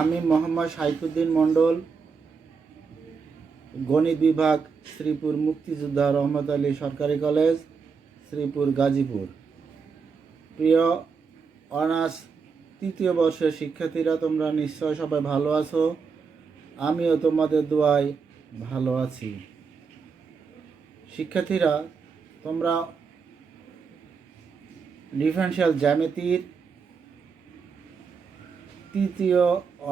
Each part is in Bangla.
আমি মোহাম্মদ সাইফুদ্দিন মণ্ডল, গণিত বিভাগ, শ্রীপুর মুক্তিযোদ্ধা রহমত আলী সরকারি কলেজ, শ্রীপুর গাজীপুর। প্রিয় অনার্স তৃতীয় বর্ষের শিক্ষার্থীরা, তোমরা নিশ্চয় সবাই ভালো আছো। আমিও তোমাদের দোয়ায় ভালো আছি। শিক্ষার্থীরা, তোমরা ডিফারেনশিয়াল জ্যামিতির তৃতীয়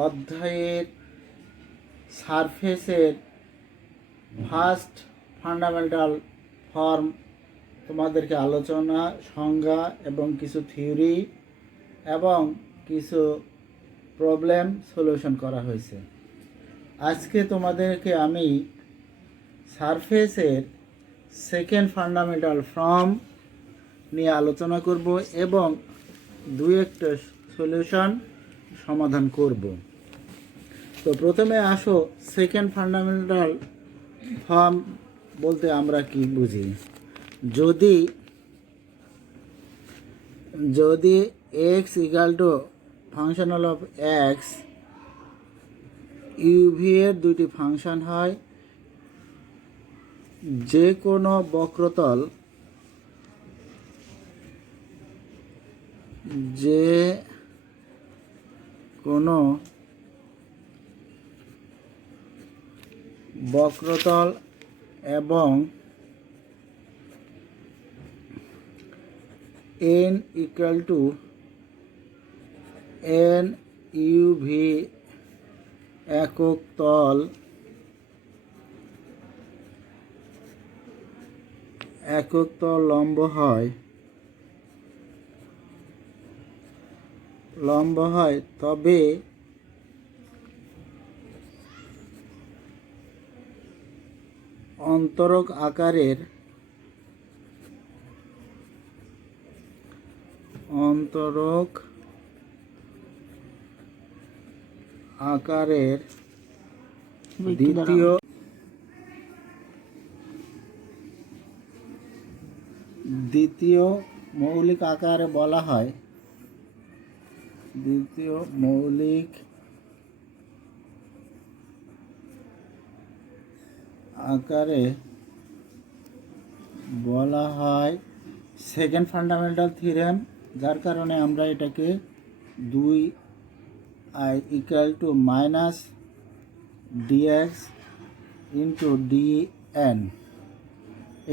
অধ্যায়ের সারফেসের ফার্স্ট ফান্ডামেন্টাল ফর্ম তোমাদেরকে আলোচনা, সংজ্ঞা এবং কিছু থিওরি এবং কিছু প্রবলেম সলিউশন করা হয়েছে। আজকে তোমাদেরকে আমি সারফেসের সেকেন্ড ফান্ডামেন্টাল ফর্ম নিয়ে আলোচনা করব এবং দুই একটা সলিউশন সমাধান করব। তো প্রথমে আসো, সেকেন্ড ফান্ডামেন্টাল ফর্ম বলতে আমরা কি বুঝি। যদি x equal to functional of x, UV এর দুইটি ফাংশন হয়, যে কোনো বক্রতল এবং n equal to n UV একক তল লম্ব হয় তবে অন্তরক আকারের দ্বিতীয় মৌলিক আকারে বলা হয়, সেকেন্ড ফান্ডামেন্টাল থিওরেম, যার কারণে আমরা এটাকে 2i equal to minus dx into dn।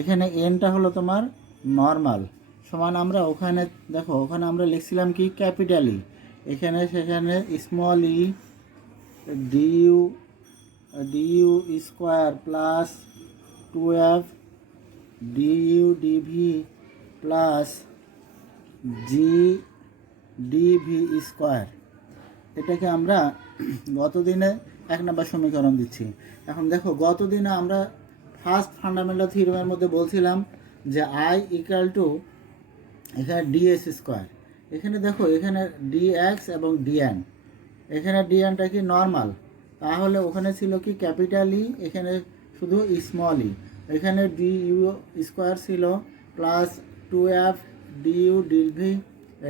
এখানে nটা হলো তোমার নর্মাল সমান, আমরা ওখানে দেখো, ওখানে আমরা লিখছিলাম কি ক্যাপিটালি, সেখানে small e d u square plus 2f due DV plus জি ডিভি স্কোয়ার। এটাকে আমরা গতদিনে 1 নম্বর সমীকরণ দিচ্ছি। এখন দেখো, গতদিনে আমরা ফার্স্ট ফান্ডামেন্টাল থিওরেমের মধ্যে বলছিলাম যে i ইকুয়াল টু এখানে ডিএস স্কোয়ার। এখানে দেখো, এখানে ডিএক্স এবং ডিএন, এখানে ডিএনটা কি নর্মাল, তাহলে ওখানে ছিল কি ক্যাপিটাল ই, এখানে শুধু স্মল ই। এখানে ডিইউ স্কোয়ার ছিল plus 2f D U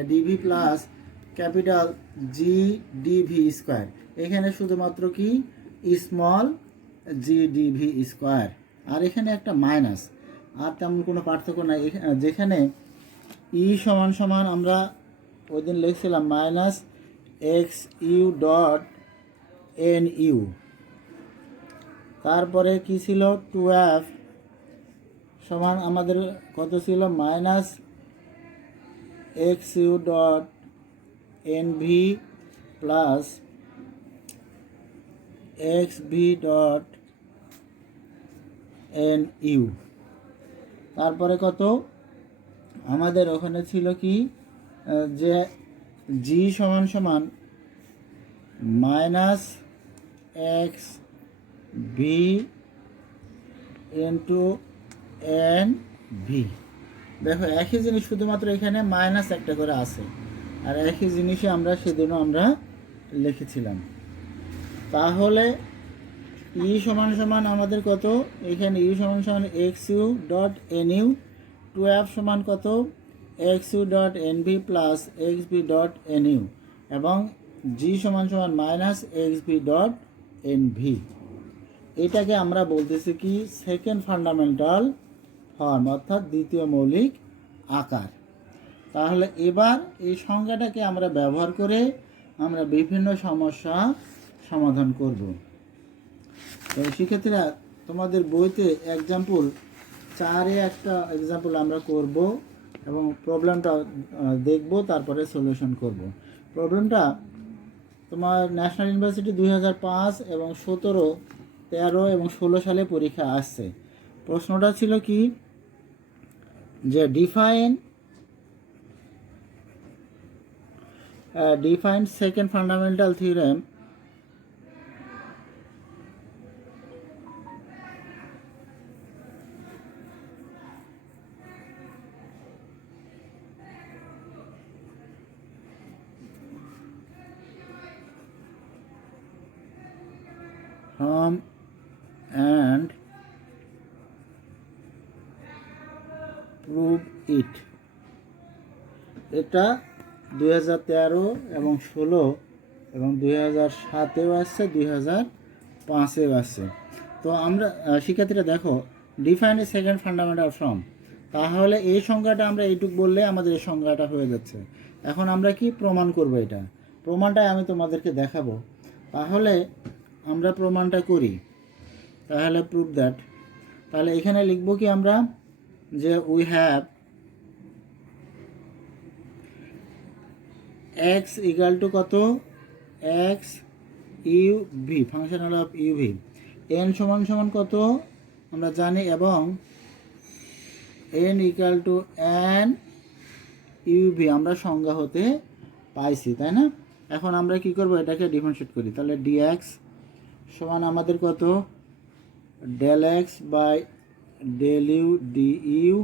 D V plus capital G DV square. এখানে শুধুমাত্র কি স্মল জি ডিভি স্কোয়ার, আর এখানে একটা মাইনাস, আর তেমন কোনো পার্থক্য নাই। যেখানে ই সমান আমরা ওই দিন লিখছিলাম minus X U dot N u, তারপরে কি ছিল 2f সমান আমাদের কত ছিল minus X U dot N V plus x V dot N u. তারপরে কত আমাদের ওখানে ছিল কি যে জি সমান minus x V into N v. দেখো, একই জিনিস, শুধুমাত্র এখানে মাইনাস একটা করে আছে, আর একই জিনিসই আমরা সেদিনও আমরা লিখেছিলাম। তাহলে ই সমান আমাদের কত, এখানে ইউ সমান X U dot N u, 2f সমান কত X U dot N V plus x V dot N u, এবং জি সমান সমান minus x V dot N V. এটাকে আমরা বলতেছি কি সেকেন্ড ফান্ডামেন্টাল ফর্ম, অর্থাৎ দ্বিতীয় মৌলিক আকার। তাহলে এবার এই সংজ্ঞাটাকে আমরা ব্যবহার করে আমরা বিভিন্ন সমস্যা সমাধান করব। তো সেক্ষেত্রে তোমাদের বইতে এক্সাম্পল 4-এ একটা এক্সাম্পল আমরা করব এবং প্রবলেমটা দেখব, তারপরে সলিউশন করব। প্রবলেমটা তোমার ন্যাশনাল ইউনিভার্সিটি 2005 এবং 17, 13 এবং 16 সালে পরীক্ষা আসছে। প্রশ্নটা ছিল কি যে define second fundamental theorem from and prove it। এটা 2013 এবং 16 এবং 2007-এও আসছে, 2005-এও আসছে। তো আমরা শিক্ষার্থীরা দেখো define a second fundamental form, তাহলে এই সংজ্ঞাটা আমরা এইটুক বললে আমাদের এই সংজ্ঞাটা হয়ে যাচ্ছে। এখন আমরা কি প্রমাণ করব, এটা প্রমাণটাই আমি তোমাদেরকে দেখাবো। তাহলে আমরা প্রমাণটা করি, তাহলে প্রুভ দ্যাট। তাহলে এখানে লিখব কি আমরা যে we have x equal to কত, X U v functional of u v, n সমান সমান কত আমরা জানি, এবং n equal to n u v আমরা সংজ্ঞা হতে পাইছি, তাই না? এখন আমরা কি করব, এটাকে ডিফারেন্সিয়েট করি। তাহলে ডিএক্স সমান আমাদের কত, del X by del U D U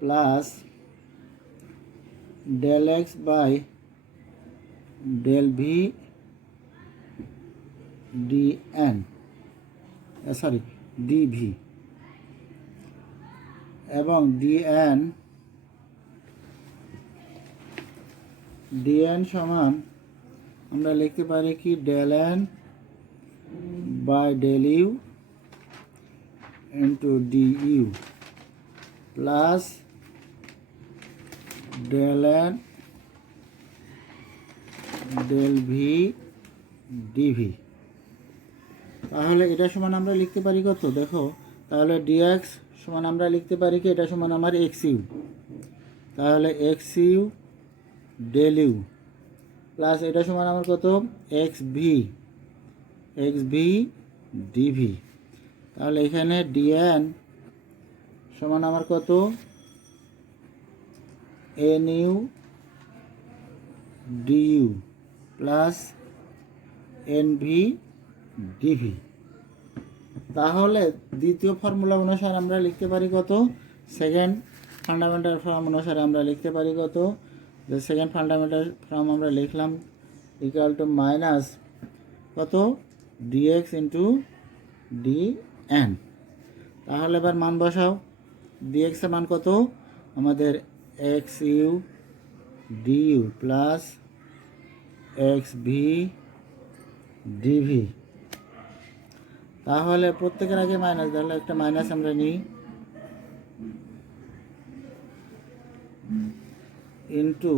plus del X by del V D N, sorry D V, এবং ডিএন সমান আমরা লিখতে পারি কি del N by del U into D U plus del N del V D V. তাহলে এটা সমান আমরা লিখতে পারি কত, দেখো তাহলে ডিএক্স সমান আমরা লিখতে পারি কি, এটা সমান আমার এক্স ইউ, তাহলে X U del U plus এটা সমান আমার কত, এক্স ভি ডিভি। তাহলে এখানে ডিএন সমান আমার কত, N U D U plus N V D V. তাহলে দ্বিতীয় ফর্মুলা অনুসারে আমরা লিখতে পারি কত, সেকেন্ড ফান্ডামেন্টাল ফর্ম অনুসারে আমরা লিখতে পারি কত, যে সেকেন্ড ফান্ডামেন্টাল ফর্ম আমরা লিখলাম ইকুয়াল টু মাইনাস কত, ডিএক্স ইন্টু ডি এন। তাহলে এবার মান বসাও, ডিএক্স এর মান কত আমাদের, X U D U plus x V D V. তাহলে প্রত্যেকের আগে মাইনাস, তাহলে একটা মাইনাস আমরা নিই, ইন্টু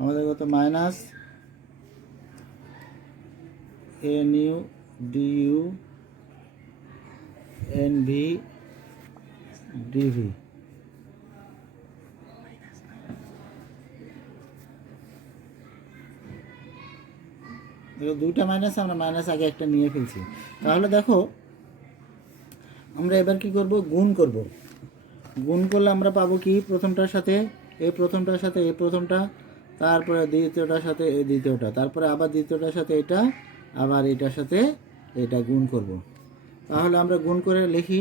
আমাদের কত, minus N U D U N V D V. দেখো দুইটা মাইনাস, আমরা মাইনাস আগে একটা নিয়ে ফেলছি। তাহলে দেখো আমরা এবার কি করব, গুণ করব। গুণ করলে আমরা পাবো কি, প্রথমটার সাথে এই প্রথমটার সাথে এই প্রথমটা, তারপরে দ্বিতীয়টার সাথে এই দ্বিতীয়টা, তারপরে আবার দ্বিতীয়টার সাথে এটা, আবার এটার সাথে এটা গুণ করব। তাহলে আমরা গুণ করে লিখি,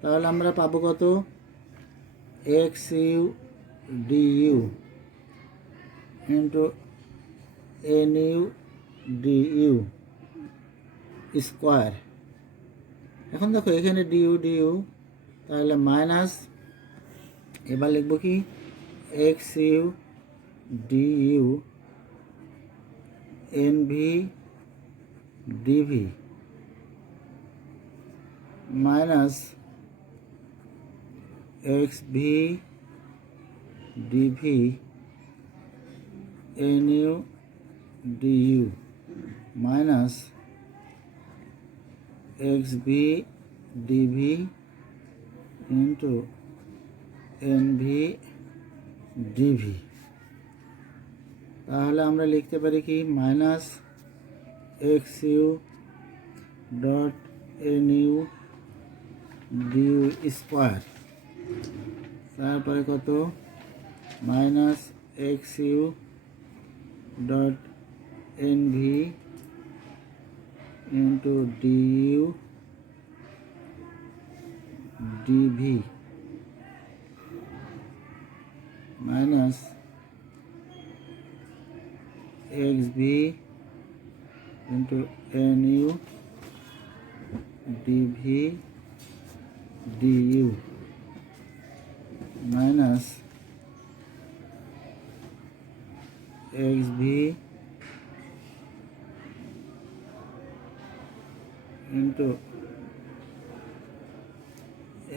তাহলে আমরা পাবো কত, x U D U into N U D U square. এখন দেখো এখানে ডিউ ডিউ, তাহলে মাইনাস, এবার লিখব কি, X U D U N V D V minus x V D V N U D U minus x V D V into N V D V. তাহলে আমরা লিখতে পারি কি minus X U dot N U D U square, তারপরে কত minus X U dot N V into D U D V minus x V into N U D V D U minus x V into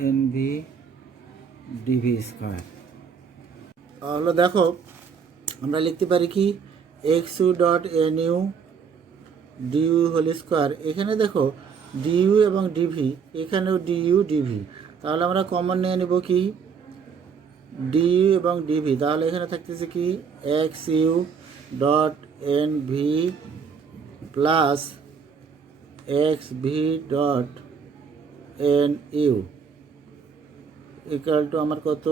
N V D V square. তাহলে দেখো আমরা লিখতে পারি কি X you dot N U D U whole square, এখানে দেখো ডিইউ এবং ডিভি, এখানেও ডিইউ ডিভি, তাহলে আমরা কমন নিয়ে নেব কি ডিইউ এবং ডিভি, তাহলে এখানে থাকতেছে কি X you dot N V plus x V dot N U equal to আমার কত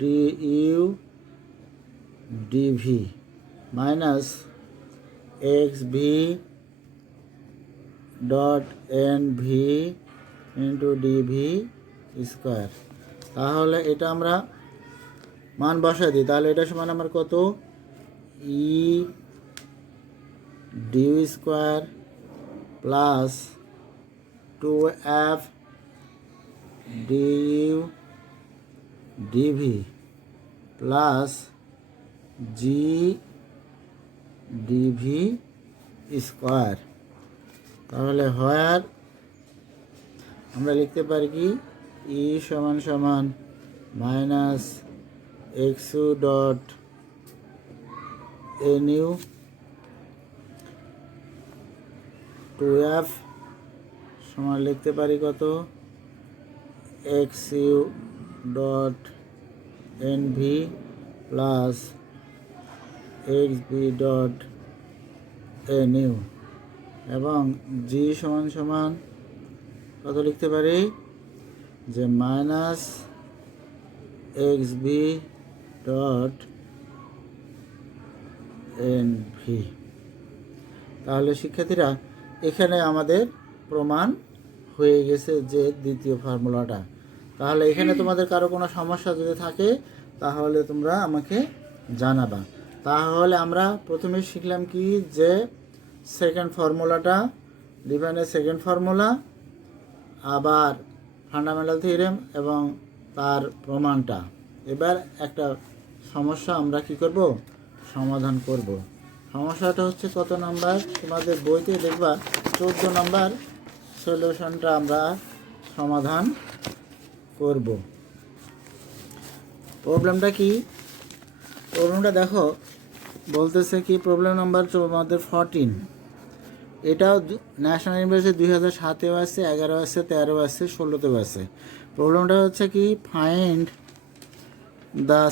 D U D V minus x V dot N V into D V square. তাহলে এটা আমরা মান বসাই দিই, তাহলে এটা সমান আমার কত e d u square plus 2f due DV plus জি ডিভি স্কোয়ার। তাহলে হোয়ার আমরা লিখতে পারি কি ই সমান সমান minus X U dot N u 2f সমান লিখতে পারি কত X U dot N V plus x V dot N u এবং জি সমান সমান কত লিখতে পারি যে minus x V dot N v. তাহলে শিক্ষার্থীরা এখানে আমাদের প্রমাণ হয়ে গেছে যে দ্বিতীয় ফর্মুলাটা। তাহলে এখানে তোমাদের কারো কোনো সমস্যা যদি থাকে তাহলে তোমরা আমাকে জানাবা। তাহলে আমরা প্রথমে শিখলাম কি যে সেকেন্ড ফর্মুলাটা ডিফাইনের সেকেন্ড ফর্মুলা, আবার ফান্ডামেন্টাল থিওরেম এবং তার প্রমাণটা। এবার একটা সমস্যা আমরা কি করব সমাধান করব। সমস্যাটা হচ্ছে কত নাম্বার তোমাদের বইতে দেখবা 14 নাম্বার সলিউশনটা আমরা সমাধান করব। প্রবলেমটা কি প্রবলেমটা দেখো বলতেছে কি প্রবলেম নাম্বার তোমাদের 14, এটাও ন্যাশনাল ইউনিভার্সিটি 2007-এও আছে, 11 আছে, 13 আছে, 16তেও আছে। প্রবলেমটা হচ্ছে কি find the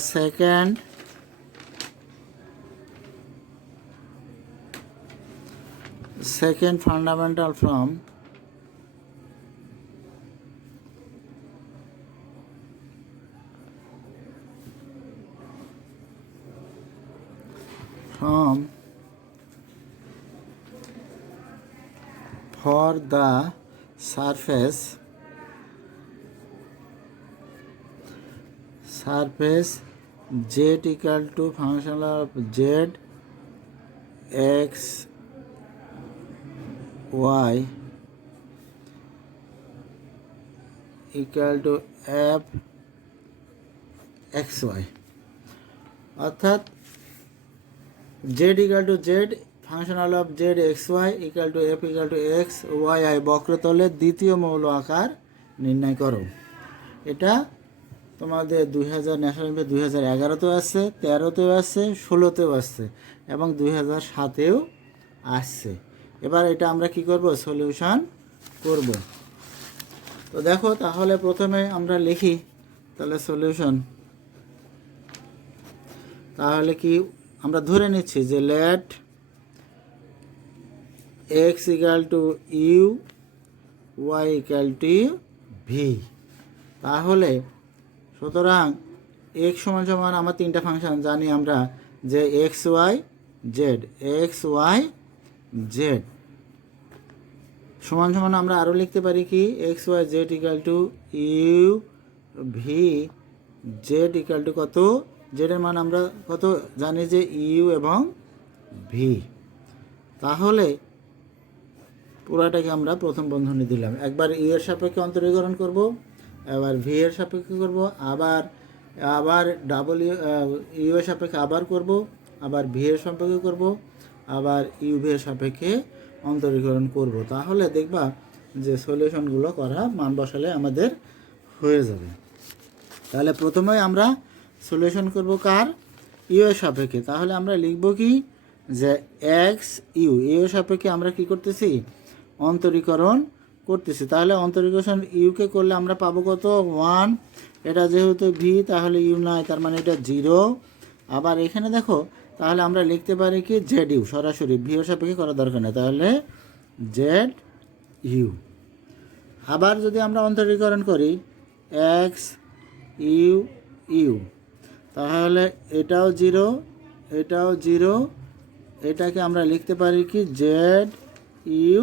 second fundamental from for the surface z equal to function of z x y equal to f x y, অর্থাৎ z equal to z functional of z x y equal to f equal to x y আই বক্রতলের দ্বিতীয় মৌল আকার নির্ণয় করো। এটা তোমাদের 2000 ন্যাশনাল 2011তেও আসছে, 13তেও আসছে, 16তেও আসছে এবং 2007এও আসছে। এবার এটা আমরা কি করব, সলিউশন করব। তো দেখো তাহলে প্রথমে আমরা লিখি তাহলে সলিউশন। তাহলে কি আমরা ধরে নিচ্ছি যে let X equal to U Y equal to V. তাহলে সুতরাং এক্স সমান সমান আমার তিনটা ফাংশন জানি আমরা যে এক্স ওয়াই জেড সমান সমান আমরা আরও লিখতে পারি কি X Y Z equal to U V Z equal to কত, জেডের মান আমরা কত জানি যে ইউ এবং ভি। তাহলে পুরাটাকে আমরা প্রথম বন্ধনী দিলাম, একবার ইউ এর সাপেক্ষে অন্তরীকরণ করব, এবার ভি এর সাপেক্ষে করব, আবার ডাবল ইউ এর সাপেক্ষে আবার করব, আবার ভি এর সাপেক্ষে করব, আবার ইউ ভি এর সাপেক্ষে অন্তরীকরণ করব। তাহলে দেখবা যে সলিউশনগুলো করা মান বসালে আমাদের হয়ে যাবে। তাহলে প্রথমে আমরা সলিউশন করব কার, ইউ এর সাপেক্ষে। তাহলে আমরা লিখব কি যে এক্স ইউ এর সাপেক্ষে আমরা কি করতেছি, অন্তরীকরণ করতেছি। তাহলে অন্তরীকরণ ইউকে করলে আমরা পাবো কত 1, এটা যেহেতু ভি তাহলে ইউ নাই, তার মানে এটা 0। আবার এখানে দেখো তাহলে আমরা লিখতে পারি কি জেড ইউ, সরাসরি ভি এর সাপেক্ষে করার দরকার নেই, তাহলে জেড ইউ। আবার যদি আমরা অন্তরীকরণ করি এক্স ইউ ইউ, তাহলে এটাও 0, এটাও 0, এটাকে আমরা লিখতে পারি কি জেড ইউ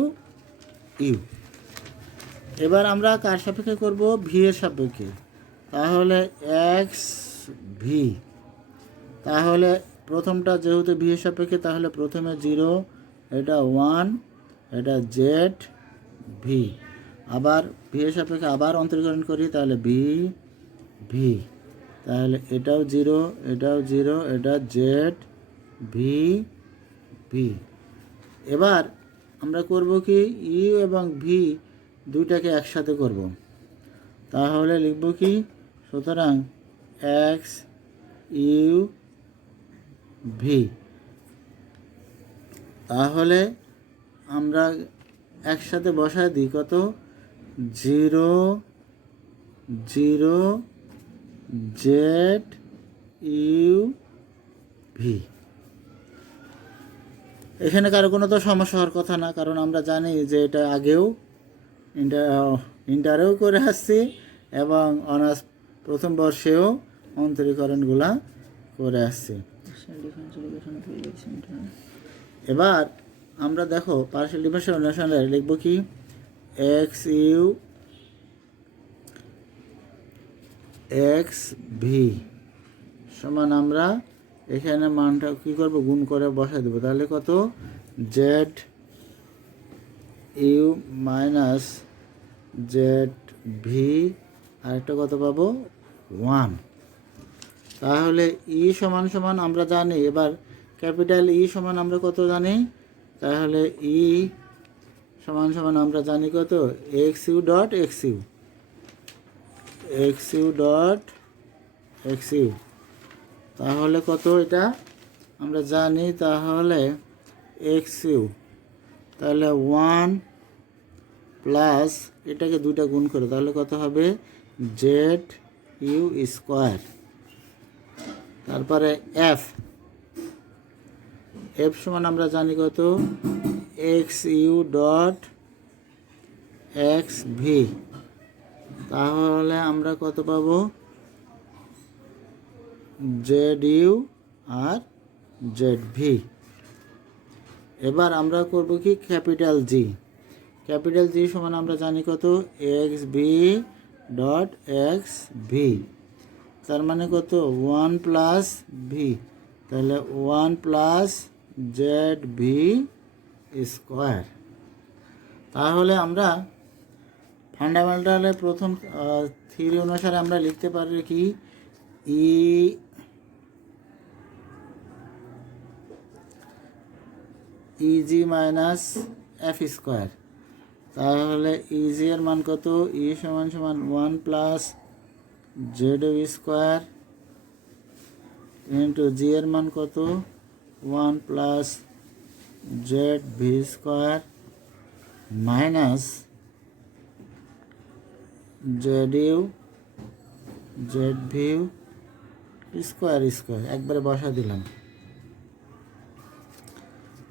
ইউ। এবার আমরা কার সাপেক্ষে করব, ভি এর সাপেক্ষে, তাহলে এক্স ভি। তাহলে প্রথমটা যেহেতু ভি এর সাপেক্ষে তাহলে প্রথমে 0, এটা 1, এটা জেড ভি। আবার ভি এর সাপেক্ষে আবার অন্তরীকরণ করি, তাহলে ভি ভি, তাহলে এটাও 0, এটাও 0, এটা জেড ভি ভি। এবার আমরা করব কি ইউ এবং ভি দুইটাকে একসাথে করব, তাহলে লিখব কি সুতরাং এক্স ইউ ভি। তাহলে আমরা একসাথে বসায় দিই কত 0 0 জেড ইউ ভি। এখানে কারো কোনো তো সমস্যা হওয়ার কথা না, কারণ আমরা জানি যে এটা আগেও ইন্টারেও করে আসছি এবং অনার্স প্রথম বর্ষেও অন্তরীকরণগুলা করে আসছি। এবার আমরা দেখো পার্শিয়াল ডিফারেন্সিয়েশনে লিখব কি এক্স ইউ এক্স ভি সমান আমরা এখানে মানটা কী করব, গুণ করে বসাই দেবো, তাহলে কত Z u minus z V, আরেকটা কত পাবো 1। তাহলে ই সমান সমান আমরা জানি, এবার ক্যাপিটাল ই সমান আমরা কত জানি, তাহলে ই সমান সমান আমরা জানি কত X U dot X U, X you dot X U. তাহলে কত এটা আমরা জানি, তাহলে এক্স ইউ, তাহলে 1 প্লাস এটাকে দুইটা গুণ করে তাহলে কত হবে জেড ইউ স্কোয়ার। তারপরে এফ, এফ সমান আমরা জানি কত X U dot X V. তাহলে আমরা কত পাবো জেড ইউ আর জেড ভি। এবার আমরা করব কি ক্যাপিটাল জি, ক্যাপিটাল জি সমান আমরা জানি কত x V dot X V, তার মানে কত 1 প্লাস ভি, তাহলে 1 প্লাস জেড ভি স্কোয়ার। তাহলে আমরা ফান্ডামেন্টালের প্রথম থিওরি অনুসারে আমরা লিখতে পারি কি ইজি মাইনাস এফ স্কোয়ার। তাহলে ইজি এর মান কত? ই সমান সমান 1 প্লাস জেড স্কোয়ার ইন্টু জি এর মান কত? 1 plus Z V square minus z you Z view square square একবারে বসা দিলাম।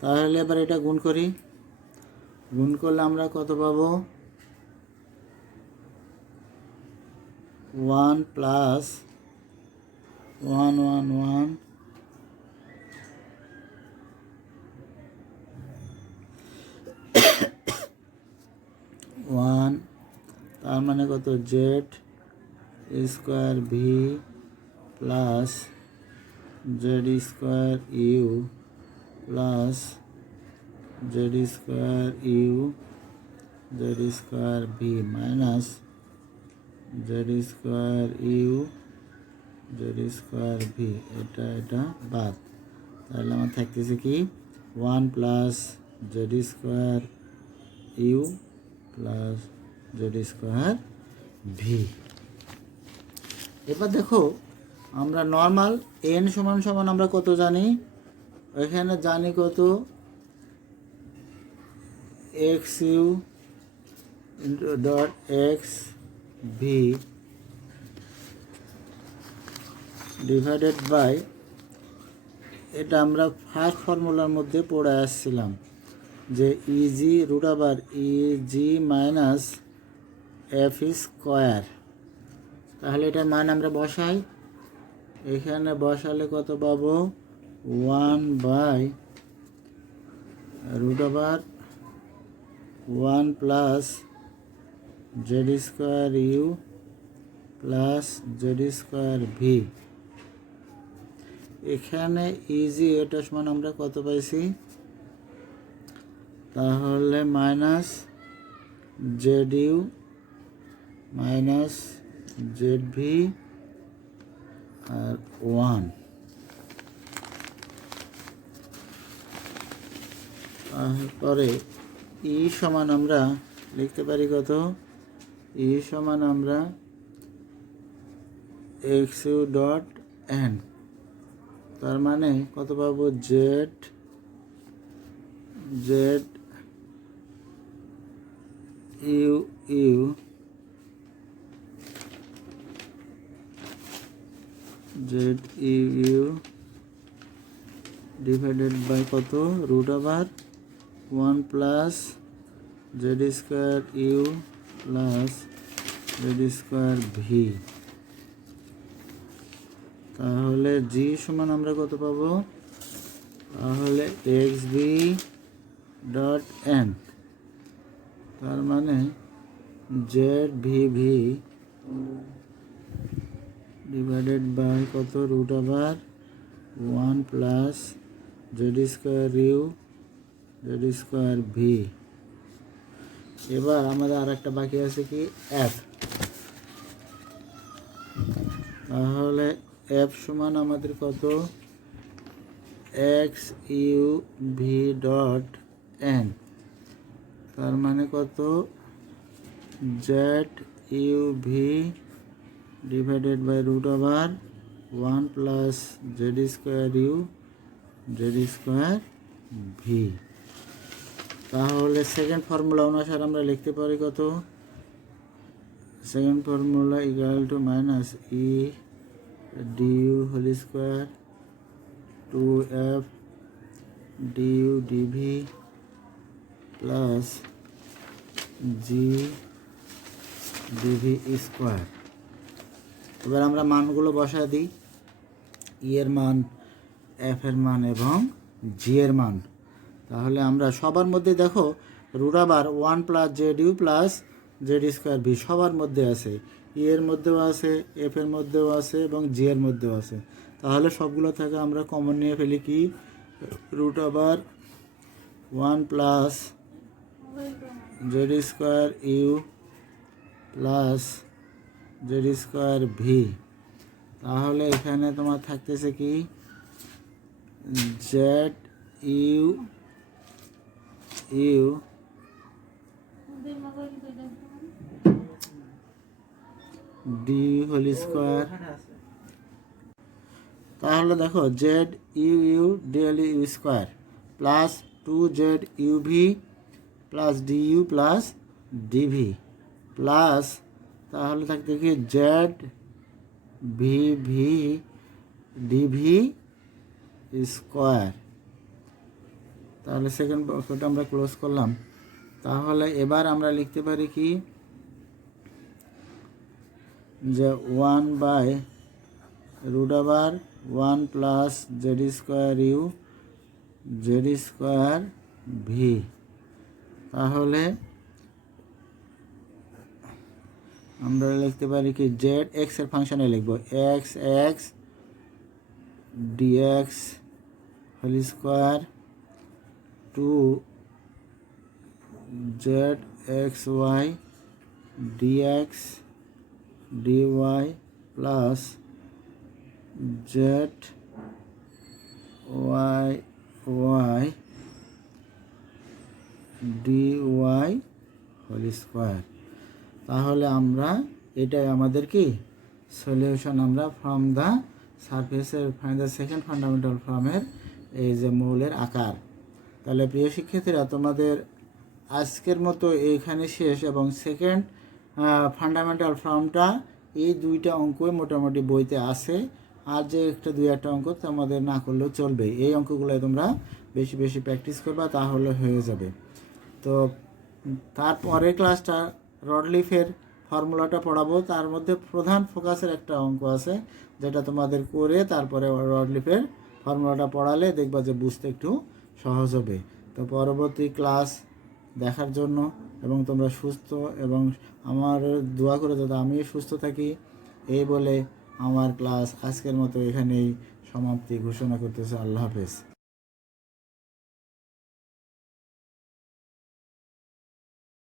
তাহলে এবার এটা গুণ করি। গুণ করলে আমরা কত পাবো? 1 প্লাস 1 1 1 1 তার মানে কত? Z square V plus Z square you plus Z square U Z square V minus Z square U Z square V. এটা বাদ। তাহলে আমার থাকতেছে কি? 1 plus Z square you plus Z square V. এবার দেখো আমরা নর্মাল এন সমান সমান আমরা কত জানি? এখানে জানি কত? X U dot X V divided by, এটা আমরা ফার্স্ট ফর্মুলার মধ্যে পড়ে আসছিলাম যে E G root over E G minus F square. তাহলে এটার মান আমরা বসাই। এখানে বসালে কত পাবো? 1 বাই রুট আবার 1 plus Z square you plus Z square v. এখানে ইজি এটা সমান আমরা কত পাইছি? তাহলে minus z u minus z v আর 1। তারপরে ই সমান আমরা লিখতে পারি কত? ই সমান আমরা এক্স ইউ ডট এন। তার মানে কত পাবো? Z Z U U Z U U divided by কত? রুট আবার 1 plus Z square you plus Z square V. তাহলে জি সমান আমরা কত পাবো? তাহলে এক্স ভি ডট এন। তার মানে Z V V divided by কত? রুট আবার 1 plus Z square U Z square V. এবার আমাদের আর একটা বাকি আছে কি? এফ। তাহলে এফ সমান আমাদের কত? X U V dot N. তার মানে কত? Z U V divided by root আবার 1 plus Z square U Z square V. তাহলে সেকেন্ড ফর্মুলা অনুসারে আমরা লিখতে পারি কত? Second formula equal to minus E D U whole square 2f due DV plus G DV square. এবার আমরা মানগুলো বসায় দিই। ই এর মান, এফ এর মান এবং জি এর মান। তাহলে আমরা সবার মধ্যে দেখো রুট আবার 1 plus Z you plus Z square V সবার মধ্যে আছে। ই এর মধ্যেও আছে, এফ এর মধ্যেও আছে এবং জি এর মধ্যেও আছে। তাহলে সবগুলো থেকে আমরা কমন নিয়ে ফেলি কি? রুট আবার 1 plus Z square you plus Z square V. তাহলে এখানে তোমার থাকতেছে কি? Z U U D whole square, তাহলে দেখো Z U U del U square plus 2z U V plus D U plus D V plus, তাহলে থাকতে কি Z V V D V square. তাহলে সেকেন্ড বক্সটা আমরা ক্লোজ করলাম। তাহলে এবার আমরা লিখতে পারি কি যে 1/√1 plus Z square U Z square V. তাহলে আমরা লিখতে পারি কি জেড এক্স এর ফাংশনে লিখবো X X D X whole square two Z x Y D X D Y plus Z Y Y D Y whole square. তাহলে আমরা এটাই আমাদের কি সলিউশন, আমরা ফ্রম দ্য সারফেসের ফাইন্ড দ্য সেকেন্ড ফান্ডামেন্টাল ফর্মের এই যে মৌলের আকার। তাহলে প্রিয় শিক্ষার্থীরা, তোমাদের আজকের মতো এইখানে শেষ, এবং সেকেন্ড ফান্ডামেন্টাল ফর্মটা এই দুইটা অঙ্কই মোটামুটি বইতে আছে, আর যে একটা দুই একটা অঙ্ক তোমাদের না করলেও চলবে। এই অঙ্কগুলো তোমরা বেশি বেশি প্র্যাকটিস করবা, তাহলে হয়ে যাবে। তো তারপরের ক্লাসটা রডলিফের ফর্মুলাটা পড়াবো, তার মধ্যে প্রধান ফোকাসের একটা অঙ্ক আছে যেটা তোমাদের করে তারপরে রডলিফের ফর্মুলাটা পড়ালে দেখবা যে বুঝতে একটু সহজ হবে। তো পরবর্তী ক্লাস দেখার জন্য, এবং তোমরা সুস্থ এবং আমার দোয়া করে যাতে আমিও সুস্থ থাকি, এই বলে আমার ক্লাস আজকের মতো এখানেই সমাপ্তি ঘোষণা করতেছে। আল্লাহ হাফেজ।